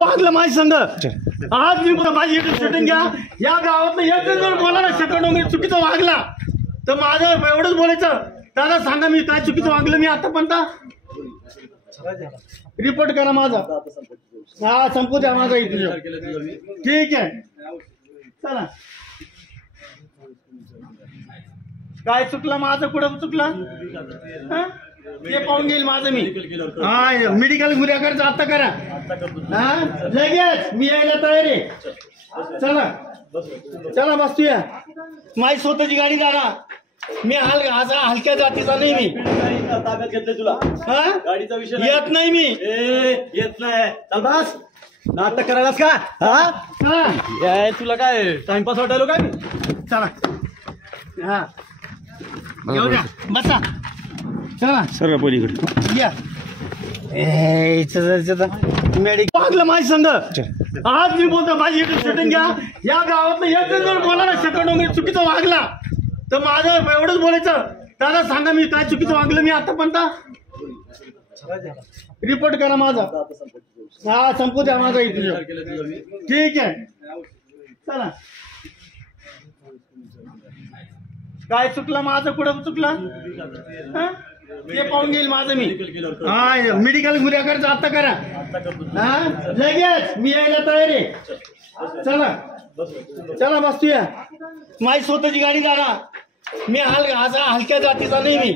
वागलं माझी संघ आज मी माझी एक शूटिंग घ्या या गावातलं एक जण बोला ना सेकंड वगैरे चुकीचं वागला तर माझं एवढंच बोलायचं दादा सांगा मी काय चुकीचं वागलं मी आतापर्यंत रिपोर्ट करा माझा हा संपू द्या माझा इथे ठीक आहे चला काय चुकलं माझं कुठं चुकलं ते पाहून घेईल माझं मी हा मेडिकल गुन्हेगारचं आता करा हा लगेच मी यायला तयार आहे चला चला बसतूया माझी स्वतःची गाडी दादा मी हलक्या जातीचा नाही मी ताब्यात घेतले तुला हा गाडीचा विषय येत नाही मी येत नाही चल बस नाटक करायलास का हा तुला काय टाइमपास वाटायलो काय चला हा येऊ द्या बसा चला सर पलीकडे या मेडिकल वागलं माझी संघ आज मी बोलतो माझी एक शूटिंग घ्या या गावातलं एक जण बोला ना सेकंड वगैरे चुकीचं वागला तर माझं एवढंच बोलायचं दादा सांगा मी काय चुकीचं वागलं मी आतापर्यंत रिपोर्ट करा माझा हा संपू द्या माझा इथे ठीक आहे चला काय चुकलं माझं कुठं चुकलं ते पाहून घेईल माझं मी हा मेडिकल गुन्हेगारचं आता करा हा लगेच मी यायला तयार आहे चला चला बसतूया माझी स्वतःची गाडी दादा मी हलक्या जातीचा नाही मी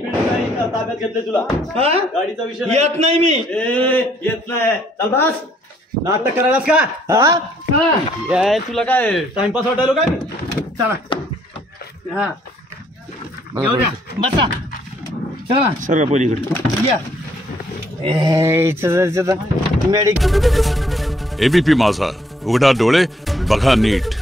ताब्यात घेतले तुला हा गाडीचा विषय येत नाही मी येत नाही चल बस नाटक करायलास का हा तुला काय टाइमपास वाटायलो काय चला हा येऊ द्या बसा चला सर पलीकडे या मेडिकल एबीपी माझा उघडा डोळे बघा नीट।